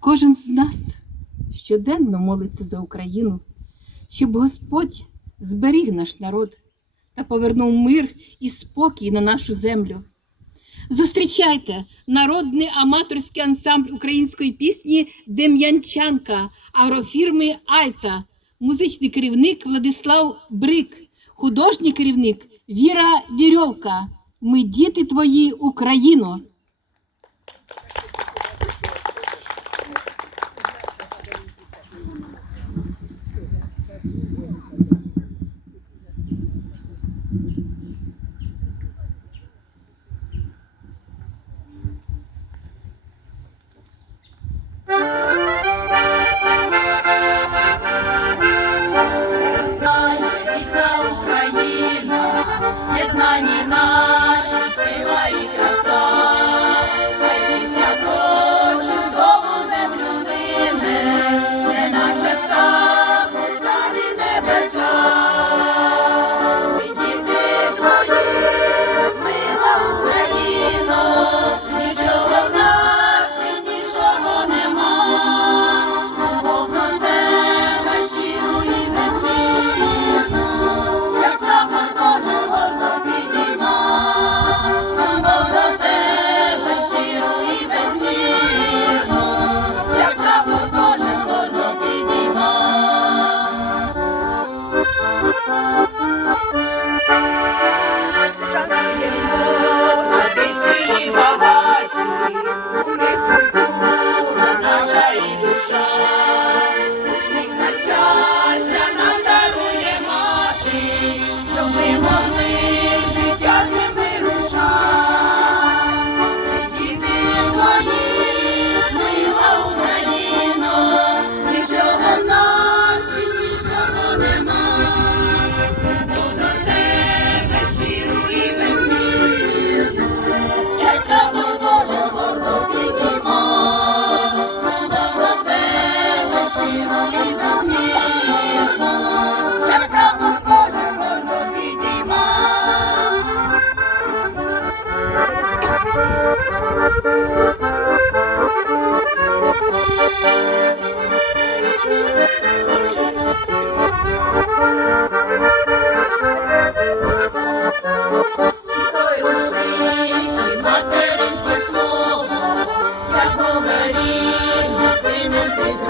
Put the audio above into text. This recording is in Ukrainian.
Кожен з нас щоденно молиться за Україну, щоб Господь зберіг наш народ та повернув мир і спокій на нашу землю. Зустрічайте народний аматорський ансамбль української пісні Дем'янчанка агрофірми Айта, музичний керівник Владислав Брик, художній керівник Віра Вірьовка. Ми діти твої, Україно. Наші сила і краса, oh слово, як нестимем крізь роки.